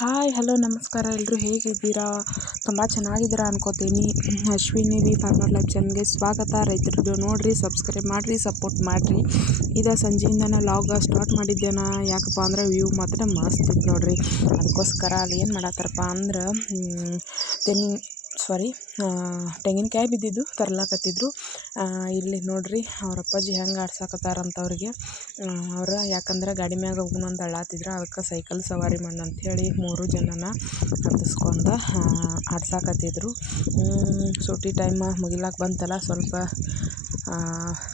Hi hello ನಮಸ್ಕಾರ ಎಲ್ಲರೂ ಹೇಗಿದ್ದೀರಾ? ತುಂಬ ಚೆನ್ನಾಗಿದ್ದೀರಾ ಅನ್ಕೋತೀನಿ. ಅಶ್ವಿನಿ ವಿ ಫಾರ್ಮರ್ ಲೈಫ್ ಚಾನಲ್ಗೆ ಸ್ವಾಗತ. ರೈತರ ವಿಡಿಯೋ ನೋಡಿರಿ, ಸಬ್ಸ್ಕ್ರೈಬ್ ಮಾಡಿರಿ, ಸಪೋರ್ಟ್ ಮಾಡಿರಿ. ಇದು ಸಂಜೆಯಿಂದನೇ ಲಾಗ್ ಸ್ಟಾರ್ಟ್ ಮಾಡಿದ್ದೇನೆ. ಯಾಕಪ್ಪ ಅಂದ್ರೆ ವ್ಯೂ ಮಾತ್ರ ಮಸ್ತ್ ಇತ್ತು ನೋಡ್ರಿ. ಅದಕ್ಕೋಸ್ಕರ ಅಲ್ಲಿ ಏನು ಮಾಡತ್ತಾರಪ್ಪ ಅಂದ್ರೆ ತೆಂಗಿನಕಾಯಿ ಬಿದ್ದಿದ್ದು ತರ್ಲಾಕತ್ತಿದ್ರು. ಇಲ್ಲಿ ನೋಡ್ರಿ ಅವ್ರ ಅಪ್ಪಾಜಿ ಹೆಂಗೆ ಆಡ್ಸಾಕತ್ತಾರಂತ ಅವ್ರಿಗೆ. ಅವ್ರು ಯಾಕಂದ್ರೆ ಗಾಡಿ ಮ್ಯಾಗ ಹೋಗೋಣ ಅಂತ ಅಳ್ಳಾತಿದ್ರು. ಅದಕ್ಕೆ ಸೈಕಲ್ ಸವಾರಿ ಮಾಡೋಣ ಅಂಥೇಳಿ 3 ಜನನ ಹತ್ತಿಸ್ಕೊಂಡು ಆಡ್ಸಾಕತ್ತಿದ್ರು. ಸೂಟಿ ಟೈಮ್ ಮುಗಿಲಾಕ ಬಂತಲ್ಲ, ಸ್ವಲ್ಪ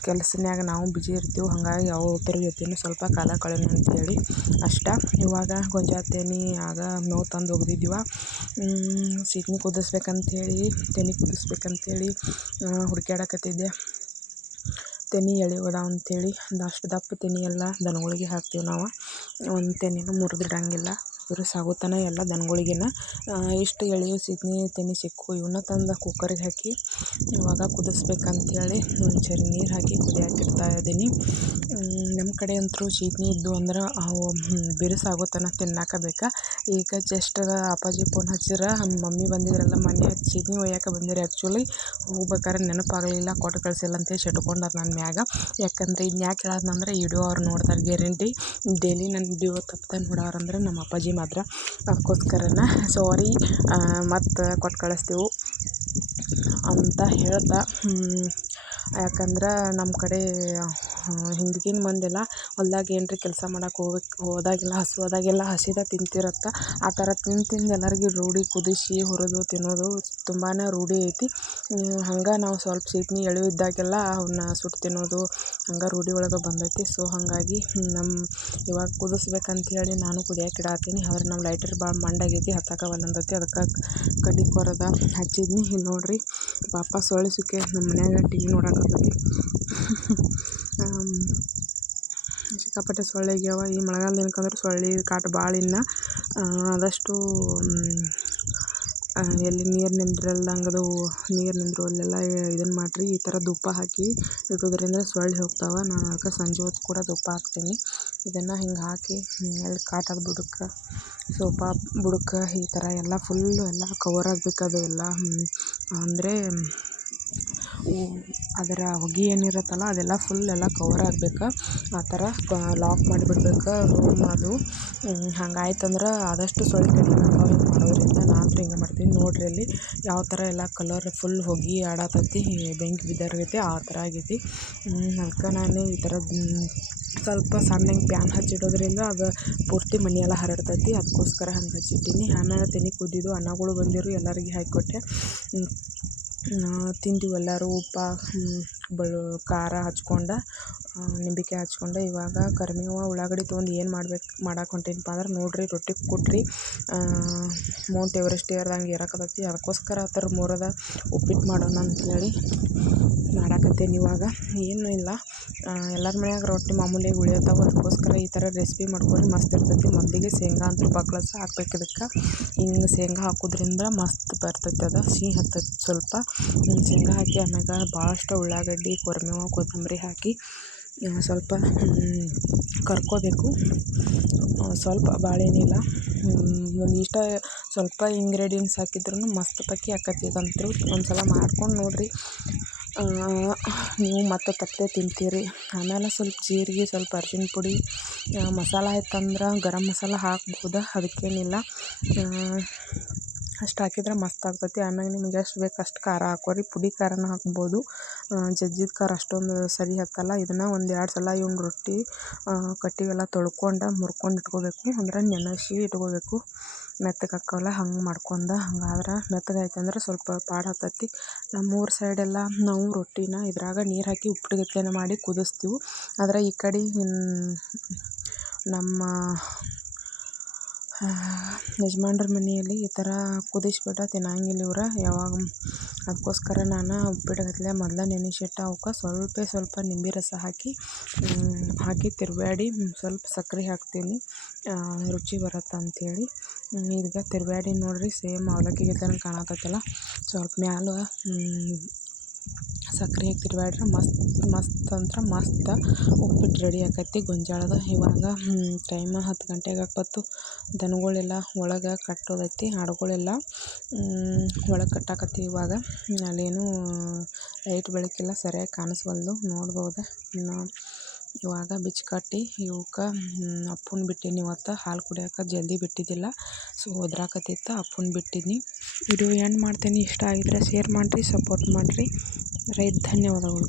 ಕೆಲಸನ್ಯಾಗ ನಾವು ಬಿಜಿ ಇರ್ತೀವಿ. ಹಾಗಾಗಿ ಅವ್ರ ಜೊತೆನೂ ಸ್ವಲ್ಪ ಕಾಲ ಕಳೆಯೋಣ ಅಂಥೇಳಿ ಅಷ್ಟ. ಇವಾಗ ಗೊಂಜಾಳ ತೆನಿ ಆಗ ಮೇವು ತಂದು ಒಗ್ದಿದ್ದೀವ. ಸೀಗಣಿ ಕುದಿಸ್ಬೇಕಂಥೇಳಿ ಕುದಿಸ್ಬೇಕಂಥೇಳಿ ಹುಡುಕ್ಯಾಡಕತ್ತಿದ್ದೆ. ತೆನಿ ಎಳೆಯೋದಾವ ಅಂಥೇಳಿ ಅಷ್ಟು ದಪ್ಪ ತೆನಿ ಎಲ್ಲ ದನಗಳಿಗೆ ಹಾಕ್ತೀವಿ ನಾವು. ಒಂದು ತೆನಿನೂ ಮುರಿದಿಡಂಗಿಲ್ಲ. ಸಾಗುತ್ತಾನೆ ಎಲ್ಲ ದನಗಳಿಗೆನ ಇಷ್ಟು ಎಳೆಯೋ ಸೀಗಣಿ ತೆನಿ ಸಿಕ್ಕು. ಇವನ್ನ ತಂದು ಕುಕ್ಕರಿಗೆ ಹಾಕಿ ಇವಾಗ ಕುದಿಸ್ಬೇಕಂಥೇಳಿ ಒಂದು ಚರಿ ನೀರು ಹಾಕಿ ಕುದಿಯಾಕಿಡ್ತಾ ಇದ್ದೀನಿ. ನಮ್ಮ ಕಡೆ ಅಂತೂ ಸೀಗಣಿ ಇದ್ದು ಅಂದ್ರೆ ಅವು ಬಿರುಸಾಗೋತನ ತಿನ್ನಾಕ ಬೇಕಾ. ಈಗ ಜಸ್ಟ್ ಅಪ್ಪಾಜಿ ಫೋನ್ ಹಚ್ಚಿರ, ಮಮ್ಮಿ ಬಂದಿದ್ರಲ್ಲ ಮೊನ್ನೆ, ಸೀಗಣಿ ಒಯ್ಯಾಕೆ ಬಂದಿರಿ. ಆ್ಯಕ್ಚುಲಿ ಹೋಗ್ಬೇಕಾದ್ರೆ ನೆನಪಾಗಲಿಲ್ಲ, ಕೊಟ್ಟು ಕಳಿಸಿಲ್ಲ ಅಂತೇಳಿ ಶಟ್ಕೊಂಡಾರ ನನ್ನ ಮ್ಯಾಗ. ಯಾಕಂದರೆ ಇನ್ನು ಯಾಕೆ ಹೇಳೋದಂದ್ರೆ ವಿಡಿಯೋ ಅವ್ರು ನೋಡ್ತಾರೆ ಗ್ಯಾರಂಟಿ. ಡೈಲಿ ನನ್ನ ವಿಡಿಯೋ ತಪ್ಪದೆ ನೋಡೋರಂದ್ರೆ ನಮ್ಮ ಅಪ್ಪಾಜಿ ಮಾತ್ರ. ಅದಕ್ಕೋಸ್ಕರನ ಸಾರಿ, ಮತ್ತು ಕೊಟ್ಟು ಕಳಿಸ್ತೀವಿ ಅಂತ ಹೇಳ್ತಾ, ಯಾಕಂದ್ರೆ ನಮ್ಮ ಕಡೆ ಹಿಂದಿನ ಮಂದೆಲ್ಲ ಹೊಲ್ದಾಗ ಏನ್ರಿ ಕೆಲಸ ಮಾಡೋಕೆ ಹೋದಾಗೆಲ್ಲ ಹಸಿದ ತಿಂತಿರತ್ತೆ. ಆ ಥರ ತಿಂದು ಎಲ್ಲರಿಗೂ ರೂಢಿ, ಕುದಿಸಿ ಹುರಿದು ತಿನ್ನೋದು ತುಂಬಾ ರೂಢಿ ಐತಿ. ಹಂಗೆ ನಾವು ಸ್ವಲ್ಪ ಸೀಗಣಿ ಎಳೆಯೋ ಇದ್ದಾಗೆಲ್ಲ ಅವನ್ನ ಸುಟ್ಟು ತಿನ್ನೋದು ಹಂಗೆ ರೂಢಿ ಒಳಗೆ ಬಂದೈತಿ. ಸೊ ಹಾಗಾಗಿ ಇವಾಗ ಕುದಿಸ್ಬೇಕಂಥೇಳಿ ನಾನು ಕುದಿಯಾಕೆ ಇಡಾತೀನಿ. ಆದ್ರೆ ನಮ್ಮ ಲೈಟರ್ ಭಾಳ ಮಂಡಾಗೈತಿ, ಹತ್ತಕವಲ್ಲಂದೈತಿ. ಅದಕ್ಕೆ ಕಡ್ಡಿ ಕೊರದ ಹಚ್ಚಿದ್ನಿ. ಇಲ್ಲಿ ನೋಡ್ರಿ ಪಾಪ ಸೊಳ್ಳೆ ಸುಕ್ಕೆ ನಮ್ಮ ಮನ್ಯಾಗ TV ನೋಡಾಕತ್ತೈತಿ. ಸಿಕ್ಕಾಪಟ್ಟೆ ಸೊಳ್ಳೆ ಆಗ್ಯಾವ ಈ ಮಳೆಗಾಲ ದಿನಕ್ಕಂದ್ರೆ. ಸೊಳ್ಳೆ ಕಾಟ ಭಾಳ. ಇನ್ನು ಆದಷ್ಟು ಎಲ್ಲಿ ನೀರು ನಿಂದ್ರಲ್ದಂಗದು, ನೀರು ನಿಂದ್ರಲ್ಲೆಲ್ಲ ಇದನ್ನು ಮಾಡಿರಿ. ಈ ಥರ ಧೂಪ ಹಾಕಿ ಇಡೋದ್ರಿಂದ ಸೊಳ್ಳೆ ಹೋಗ್ತಾವೆ. ನಾನು ಅದಕ್ಕೆ ಸಂಜೆ ಹೊತ್ತು ಕೂಡ ಧೂಪ ಹಾಕ್ತೀನಿ. ಇದನ್ನು ಹಿಂಗೆ ಹಾಕಿ ಎಲ್ಲಿ ಕಾಟದ ಬುಡಕ್ಕೆ, ಸೋಫಾ ಬುಡಕ್ಕೆ ಈ ಥರ ಎಲ್ಲ ಫುಲ್ಲು ಎಲ್ಲ ಕವರ್ ಆಗಬೇಕು. ಅದು ಎಲ್ಲ ಅಂದರೆ ಅದರ ಹೊಗೆ ಏನಿರುತ್ತಲ್ಲ ಅದೆಲ್ಲ ಫುಲ್ ಎಲ್ಲ ಕವರ್ ಆಗಬೇಕು. ಆ ಥರ ಲಾಕ್ ಮಾಡಿಬಿಡ್ಬೇಕು ರೂಮ್ ಅದು. ಹಂಗಾಯ್ತಂದ್ರೆ ಆದಷ್ಟು ಸೊಳ್ಳೆ ಕಡಿಮೆ ಆಕಾವ ಹಿಂಗೆ ಮಾಡೋದ್ರಿಂದ. ನಾನು ಹಿಂಗೆ ಮಾಡ್ತೀನಿ ನೋಡ್ರಿ. ಅಲ್ಲಿ ಯಾವ ಥರ ಎಲ್ಲ ಕಲರ್ ಫುಲ್ ಹೊಗೆ ಆಡತೈತಿ, ಬೆಂಕಿ ಬಿದ್ದಾರೈತಿ, ಆ ಥರ ಆಗೈತಿ. ಅದಕ್ಕೆ ನಾನು ಈ ಥರ ಸ್ವಲ್ಪ ಸಣ್ಣಗೆ ಪ್ಯಾನ್ ಹಚ್ಚಿಡೋದ್ರಿಂದ ಅದು ಪೂರ್ತಿ ಮನೆಯೆಲ್ಲ ಹರಡ್ತೈತಿ. ಅದಕ್ಕೋಸ್ಕರ ಹಂಗೆ ಹಚ್ಚಿಟ್ಟೀನಿ. ಆಮೇಲೆ ತೆನಿ ಕುದ್ದಿದ್ದು, ಅನ್ನಗಳು ಬಂದಿರು, ಎಲ್ಲರಿಗೆ ಹಾಕಿಕೊಟ್ಟೆ. ತಿಂದೀವಿ ಎಲ್ಲರೂ. ಉಪ್ಪು ಖಾರ ಹಚ್ಕೊಂಡು, ನಿಂಬೆಕಾಯಿ ಹಚ್ಕೊಂಡು. ಇವಾಗ ಕರಿಬೇವು ಉಳ್ಳಾಗಡ್ಡಿ ತೊಗೊಂಡು ಏನು ಮಾಡಕ್ಕೆ ಹೊಂಟೀನಪ್ಪ ಅಂದ್ರೆ ನೋಡ್ರಿ, ರೊಟ್ಟಿ ಕೊಟ್ರಿ ಮೌಂಟ್ ಎವರೆಸ್ಟ್ ಏರ್ದಂಗೆ ಏರಕತ್ತೈತಿ. ಅದಕ್ಕೋಸ್ಕರ ಆ ಥರ ಮೂರದ ಉಪ್ಪಿಟ್ಟು ಮಾಡೋಣ ಅಂಥೇಳಿ ಮಾಡಾಕತ್ತೇನೆ. ಇವಾಗ ಏನೂ ಇಲ್ಲ, ಎಲ್ಲರ ಮನ್ಯಾಗ ರೊಟ್ಟಿ ಮಾಮೂಲಿ ಉಳಿಯತ್ತಾವ. ಅದಕ್ಕೋಸ್ಕರ ಈ ಥರ ರೆಸಿಪಿ ಮಾಡ್ಕೊರಿ, ಮಸ್ತ್ ಇರ್ತೈತಿ. ಮೊದಲಿಗೆ ಶೇಂಗಾ ಅಂತೂ ಬಕ್ಳಸ ಹಾಕ್ಬೇಕು. ಇದಕ್ಕೆ ಹಿಂಗೆ ಶೇಂಗಾ ಹಾಕೋದ್ರಿಂದ ಮಸ್ತ್ ಬರ್ತೈತಿ. ಅದು ಸಿಹಿ ಹತ್ತೈತಿ ಸ್ವಲ್ಪ. ಶೇಂಗಾ ಹಾಕಿ ಆಮ್ಯಾಗ ಭಾಳಷ್ಟು ಉಳ್ಳಾಗಡ್ಡಿ, ಕೊರಿಮೇವು, ಕೊತ್ತಂಬರಿ ಹಾಕಿ ಸ್ವಲ್ಪ ಕರ್ಕೋಬೇಕು. ಸ್ವಲ್ಪ ಭಾಳೇನಿಲ್ಲ, ಒಂದು ಇಷ್ಟ ಸ್ವಲ್ಪ ಇಂಗ್ರೀಡಿಯೆಂಟ್ಸ್ ಹಾಕಿದ್ರೂ ಮಸ್ತ್ ಪಕ್ಕಿ ಆಕತಿ. ಇದಂತೂ ಒಂದು ಸಲ ಮಾಡ್ಕೊಂಡು ನೋಡಿರಿ, ನೀವು ಮತ್ತೆ ತಪ್ಪದೆ ತಿಂತೀರಿ. ಆಮೇಲೆ ಸ್ವಲ್ಪ ಜೀರಿಗೆ, ಸ್ವಲ್ಪ ಅರಿಶಿನ ಪುಡಿ, ಮಸಾಲ ಆಯ್ತಂದ್ರೆ ಗರಂ ಮಸಾಲ ಹಾಕ್ಬೋದು, ಅದಕ್ಕೇನಿಲ್ಲ. ಅಷ್ಟು ಹಾಕಿದ್ರೆ ಮಸ್ತ್ ಆಗ್ತೈತಿ. ಆಮ್ಯಾಗ ನಿಮ್ಗೆ ಎಷ್ಟು ಬೇಕು ಅಷ್ಟು ಖಾರ ಹಾಕ್ಕೊರಿ. ಪುಡಿ ಖಾರನ ಹಾಕ್ಬೋದು. ಜಜ್ಜಿದ ಖಾರ ಅಷ್ಟೊಂದು ಸರಿ ಹತ್ತಲ್ಲ. ಇದನ್ನು 1-2 ಸಲ ಇವ್ನ ರೊಟ್ಟಿ ಕಟ್ಟಿಗೆಲ್ಲ ತೊಳ್ಕೊಂಡು ಮುರ್ಕೊಂಡು ಇಟ್ಕೋಬೇಕು. ಅಂದ್ರೆ ನೆನೆಸಿ ಇಟ್ಕೋಬೇಕು, ಮೆತ್ತಗೆ ಹಾಕಲ್ಲ. ಹಂಗೆ ಮಾಡ್ಕೊಂಡು, ಹಂಗಾದ್ರೆ ಮೆತ್ತಗಾಯ್ತು ಅಂದ್ರೆ ಸ್ವಲ್ಪ ಪಾಡು ಹತ್ತೈತಿ. ನಮ್ಮೂರ ಸೈಡೆಲ್ಲ ನಾವು ರೊಟ್ಟಿನ ಇದ್ರಾಗ ನೀರು ಹಾಕಿ ಉಪ್ಪಿಟ್ಟಗತ್ಲೆನ ಮಾಡಿ ಕುದಿಸ್ತೀವಿ. ಆದರೆ ಈ ಕಡೆ ನಮ್ಮ ಯಜಮಾನ್ರ ಮನೆಯಲ್ಲಿ ಈ ಥರ ಕುದಿಸ್ಬಿಟ್ಟು ತಿನ್ನಂಗಿಲ್ಲ ಇವ್ರು ಯಾವಾಗ. ಅದಕ್ಕೋಸ್ಕರ ನಾನು ಉಪ್ಪಿಟ್ಟಗತ್ಲೆ ಮೊದಲೇ ನೆನೆಸಿಟ್ಟು ಅವಕ್ಕೆ ಸ್ವಲ್ಪ ನಿಂಬೆ ರಸ ಹಾಕಿ ತಿರುವ್ಯಾಡಿ ಸ್ವಲ್ಪ ಸಕ್ಕರೆ ಹಾಕ್ತೀನಿ, ರುಚಿ ಬರುತ್ತೆ ಅಂಥೇಳಿ. ಈಗ ತಿರುವ್ಯಾಡಿ ನೋಡಿರಿ, ಸೇಮ್ ಅವಲಕ್ಕಿ ಗತ್ಲೆನ ಕಾಣತೈತಲ್ಲ. ಸ್ವಲ್ಪ ಮ್ಯಾಲ ಸಕ್ರೆ ಹಾಕಿ ತಿರ್ವ್ಯಾಡ್ರೆ ಮಸ್ತ್ ಉಪ್ಪಿಟ್ಟು ರೆಡಿ ಆಕೈತಿ ಗೊಂಜಾಳದ. ಇವಾಗ ಟೈಮ್ 10 ಗಂಟೆಗೆ ಆಕತ್ತು. ದನಗಳೆಲ್ಲ ಒಳಗೆ ಕಟ್ಟೋದೈತಿ. ಆಡುಗಳೆಲ್ಲ ಒಳಗೆ ಕಟ್ಟಾಕತ್ತೀವಿ. ಇವಾಗ ಅಲ್ಲೇನು ಲೈಟ್ ಬೆಳಕಿಲ್ಲ, ಸರಿಯಾಗಿ ಕಾಣಿಸ್ವಲ್ದು, ನೋಡ್ಬೋದು. ಇವಾಗ ಬಿಚ್ಚಿ ಕಟ್ಟಿ ಇವಕ್ಕೆ ಅಪ್ಪನ ಬಿಟ್ಟೀನಿ. ಇವತ್ತು ಹಾಲು ಕುಡಿಯೋಕೆ ಜಲ್ದಿ ಬಿಟ್ಟಿದ್ದಿಲ್ಲ, ಸೊ ಒದ್ರಾಕತ್ತಿತ್ತು, ಅಪ್ಪನ ಬಿಟ್ಟಿದ್ನಿ. ವಿಡಿಯೋ ಎಂಡ್ ಮಾಡ್ತೀನಿ. ಇಷ್ಟ ಆಗಿದ್ರೆ ಶೇರ್ ಮಾಡಿರಿ, ಸಪೋರ್ಟ್ ಮಾಡಿರಿ. ಧನ್ಯವಾದಗಳು.